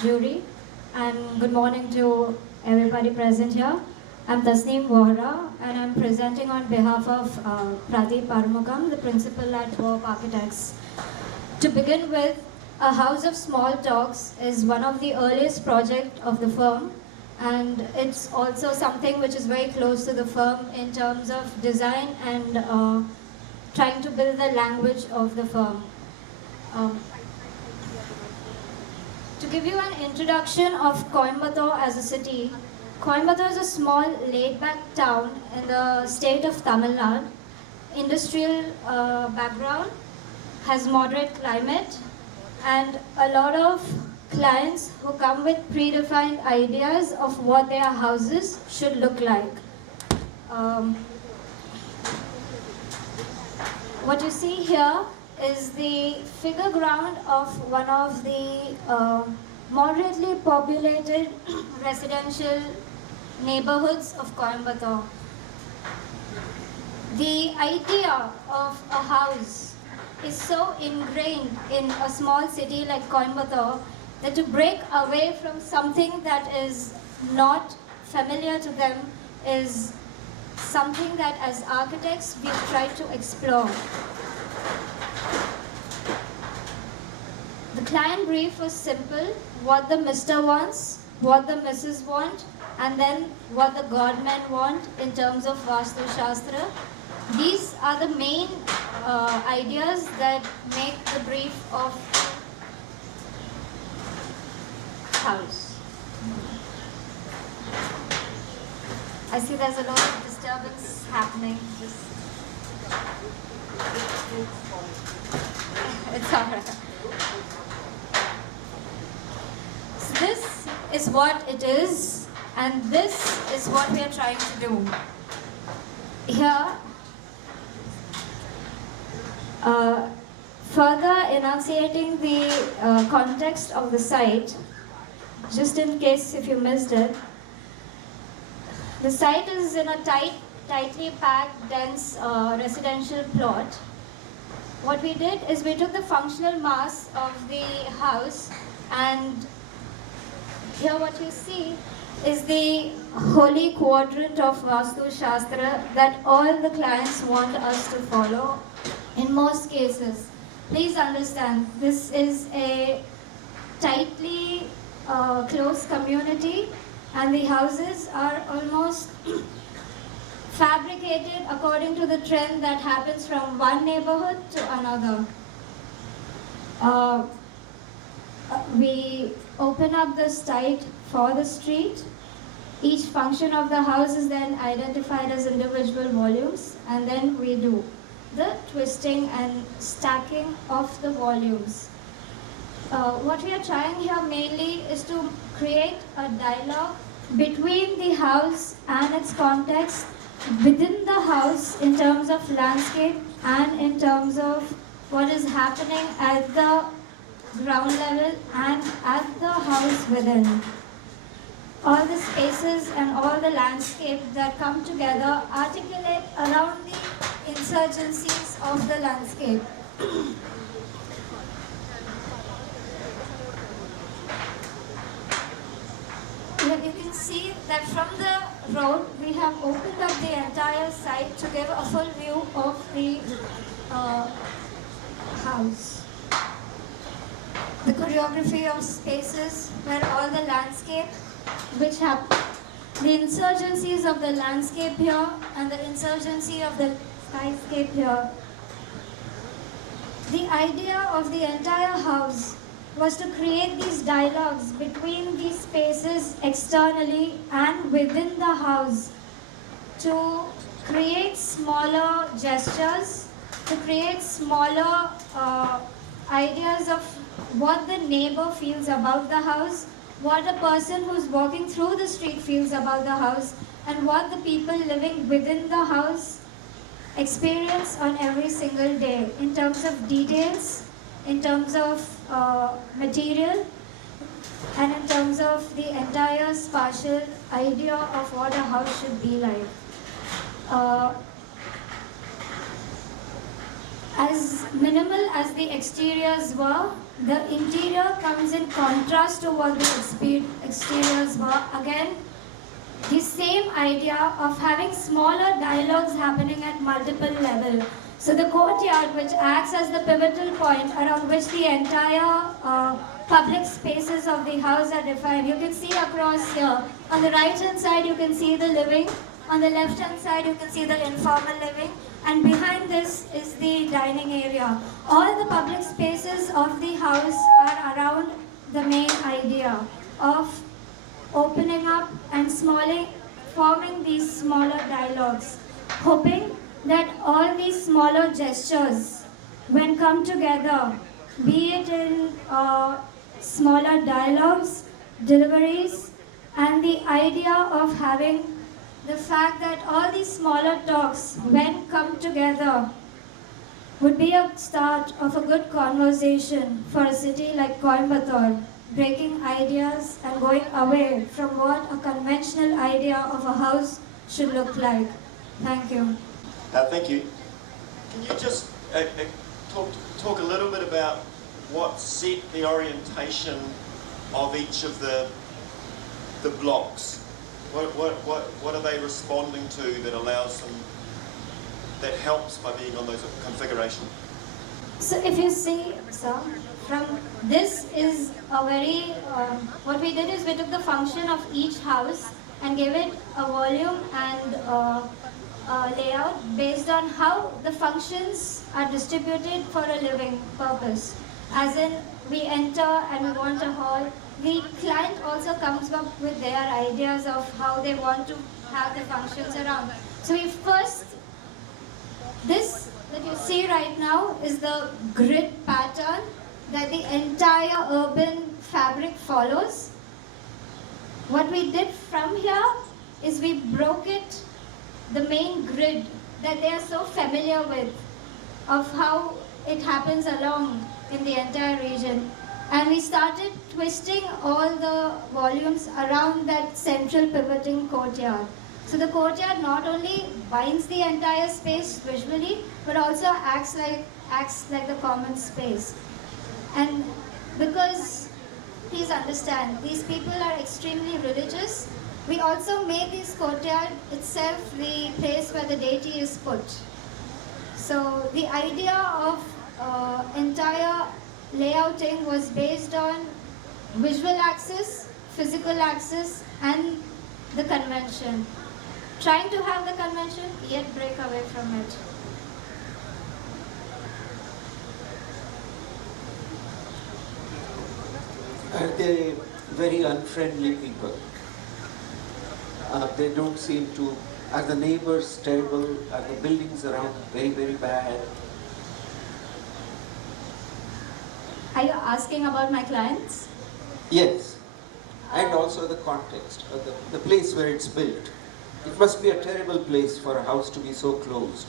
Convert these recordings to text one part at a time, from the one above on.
jury, and good morning to everybody present here. I'm Tasneem Vohra, and I'm presenting on behalf of Pradeep Arumugam, the principal at Warp Architects. To begin with, A House of Small Talks is one of the earliest projects of the firm, and it's also something which is very close to the firm in terms of design and trying to build the language of the firm. To give you an introduction of Coimbatore as a city, Coimbatore is a small laid-back town in the state of Tamil Nadu. Industrial background, has moderate climate, and a lot of clients who come with predefined ideas of what their houses should look like. What you see here is the figure ground of one of the moderately populated residential neighborhoods of Coimbatore. The idea of a house is so ingrained in a small city like Coimbatore that to break away from something that is not familiar to them is something that as architects we've tried to explore. The client brief was simple: what the Mr. wants, what the Mrs. want, and then what the godmen want in terms of Vastu Shastra. These are the main ideas that make the brief of house. I see there's a lot of disturbance happening. It's alright. So this is what it is, and this is what we are trying to do. Here, further enunciating the context of the site, just in case if you missed it, the site is in a tightly packed, dense residential plot. What we did is we took the functional mass of the house, and here what you see is the holy quadrant of Vastu Shastra that all the clients want us to follow in most cases. Please understand, this is a tightly close community, and the houses are almost fabricated according to the trend that happens from one neighborhood to another. We open up the site for the street. Each function of the house is then identified as individual volumes, and then we do the twisting and stacking of the volumes. What we are trying here mainly is to create a dialogue between the house and its context, within the house in terms of landscape and in terms of what is happening at the ground level and at the house within. All the spaces and all the landscape that come together articulate around the insurgencies of the landscape. Here you can see that from the road we have opened up the entire site to give a full view of the house. The choreography of spaces where all the landscape which have the insurgencies of the landscape here and the insurgency of the skyscape here. The idea of the entire house was to create these dialogues between these spaces externally and within the house, to create smaller gestures, to create smaller ideas of what the neighbor feels about the house, what a person who's walking through the street feels about the house, and what the people living within the house experience on every single day in terms of details, in terms of material, and in terms of the entire spatial idea of what a house should be like. As minimal as the exteriors were, the interior comes in contrast to what the exteriors were. Again, the same idea of having smaller dialogues happening at multiple levels. So the courtyard, which acts as the pivotal point around which the entire public spaces of the house are defined. You can see across here. On the right hand side, you can see the living. On the left hand side, you can see the informal living. And behind this is the dining area. All the public spaces of the house are around the main idea of opening up and forming these smaller dialogues, hoping that all these smaller gestures, when come together, be it in smaller dialogues, deliveries, and the idea of having the fact that all these smaller talks, when come together, would be a start of a good conversation for a city like Coimbatore, breaking ideas and going away from what a conventional idea of a house should look like. Thank you. Thank you. Can you just talk a little bit about what set the orientation of each of the blocks? What are they responding to that allows them, that helps by being on those configuration? So if you see, sir, from this is a very, what we did is we took the function of each house and gave it a volume and layout based on how the functions are distributed for a living purpose. As in, we enter and we want a hall. The client also comes up with their ideas of how they want to have the functions around. So we first, this that you see right now is the grid pattern that the entire urban fabric follows. What we did from here is we broke it, the main grid that they are so familiar with, of how it happens along in the entire region. And we started twisting all the volumes around that central pivoting courtyard. So the courtyard not only binds the entire space visually, but also acts like the common space. And because, please understand, these people are extremely religious, we also made this courtyard itself the place where the deity is put. So the idea of entire layouting was based on visual access, physical access, and the convention. Trying to have the convention, yet break away from it. Are they very unfriendly people? They don't seem to. Are the neighbors terrible? Are the buildings around very, very bad? Are you asking about my clients? Yes. And also the context, the place where it's built. It must be a terrible place for a house to be so closed.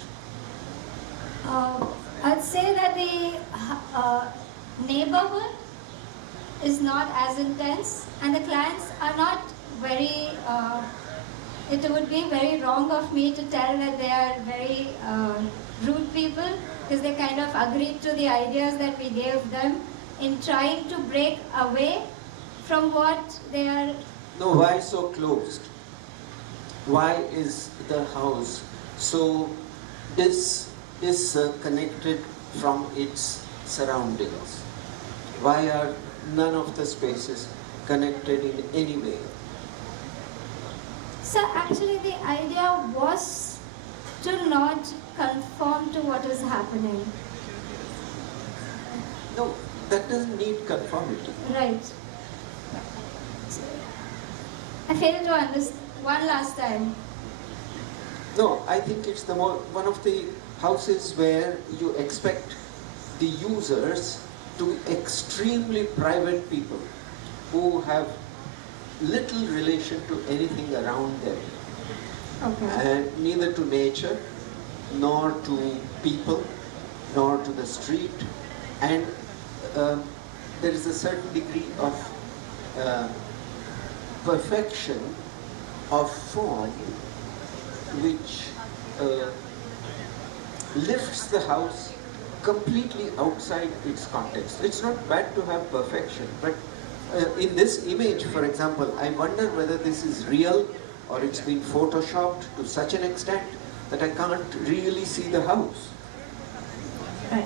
I'd say that the neighborhood is not as intense, and the clients are not very, it would be very wrong of me to tell that they are very rude people, because they kind of agreed to the ideas that we gave them in trying to break away from what they are. No, why so closed? Why is the house so disconnected from its surroundings? Why are none of the spaces connected in any way? So actually the idea was to not conform to what is happening. No, that doesn't need conformity. Right. I failed to understand one last time. No, I think it's one of the houses where you expect the users to be extremely private people who have little relation to anything around them. Okay. And neither to nature, nor to people, nor to the street. And there is a certain degree of perfection of form which lifts the house completely outside its context. It's not bad to have perfection, but in this image, for example, I wonder whether this is real or it's been photoshopped to such an extent that I can't really see the house. Right.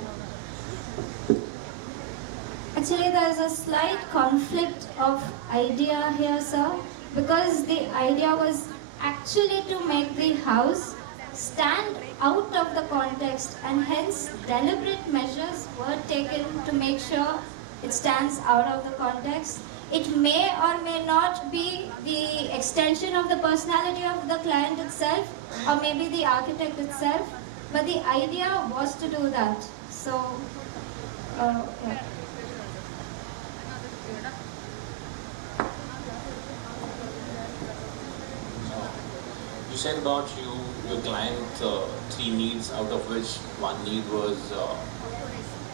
Actually, there is a slight conflict of idea here, sir, because the idea was actually to make the house stand out of the context, and hence deliberate measures were taken to make sure it stands out of the context. It may or may not be the extension of the personality of the client itself, or maybe the architect itself, but the idea was to do that. So, yeah. You said about your client, three needs, out of which one need was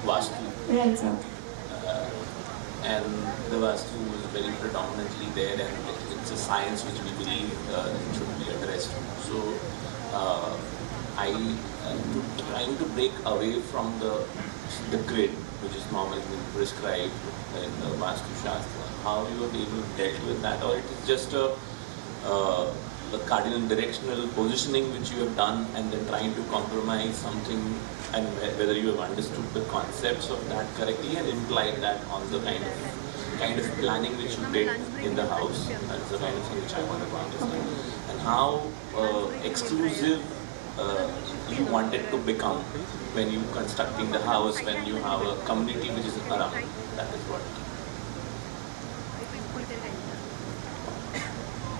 Vastu. Right, sir. And the Vastu was very predominantly there, and it's a science which we believe should be addressed. So trying to break away from the grid, which is normally prescribed in the Vastu Shastra. How you are able to deal with that, or it is just a cardinal directional positioning which you have done, and then trying to compromise something, and whether you have understood the concepts of that correctly and implied that on the kind of planning which you did in the house. That's the kind of thing which I wanted to understand. And how exclusive you wanted to become when you constructing the house, when you have a community which is around. That is what.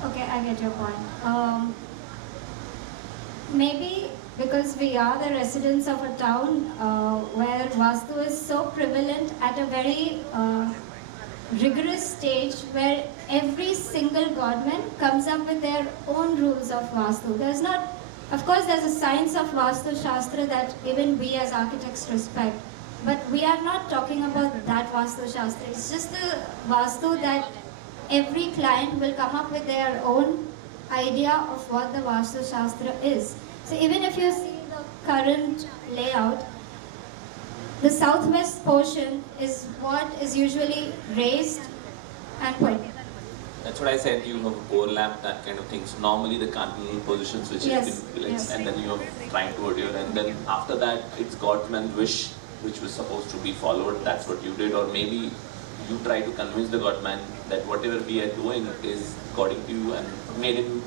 Okay, I get your point. Maybe because we are the residents of a town where Vastu is so prevalent at a very rigorous stage, where every single government comes up with their own rules of Vastu. There's not, of course, there's a science of Vastu Shastra that even we as architects respect, but we are not talking about that Vastu Shastra. It's just the Vastu that every client will come up with their own idea of what the Vastu Shastra is. So even if you see the current layout, the southwest portion is what is usually raised and put. That's what I said, you have overlapped that kind of things. Normally the cardinal positions which Yes, have been placed, yes. and then you are trying to adhere, and then after that it's Godman's wish which was supposed to be followed. That's what you did, or maybe you try to convince the Godman that whatever we are doing is according to you, and made him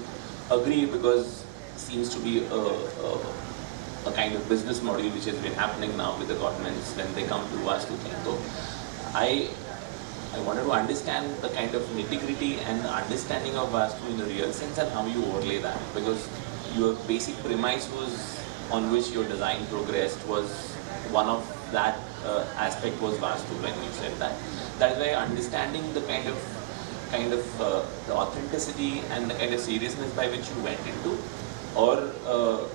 agree, because seems to be a kind of business model which has been happening now with the Godmans when they come to Vastu thing. So I wanted to understand the kind of nitty-gritty and understanding of Vastu in the real sense, and how you overlay that, because your basic premise was on which your design progressed was one of that aspect was Vastu when you said that. That is why understanding the kind of the authenticity and the kind of seriousness by which you went into, or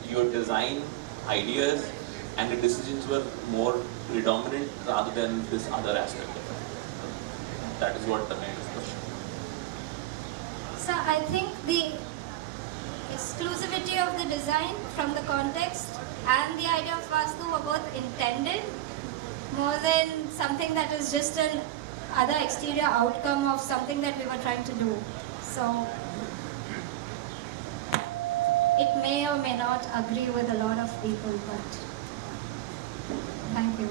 your design ideas and the decisions were more predominant rather than this other aspect of it. That is what the kind of question. So I think the exclusivity of the design from the context and the idea of Vastu were both intended more than something that is just an other exterior outcome of something that we were trying to do. So it may or may not agree with a lot of people, but thank you.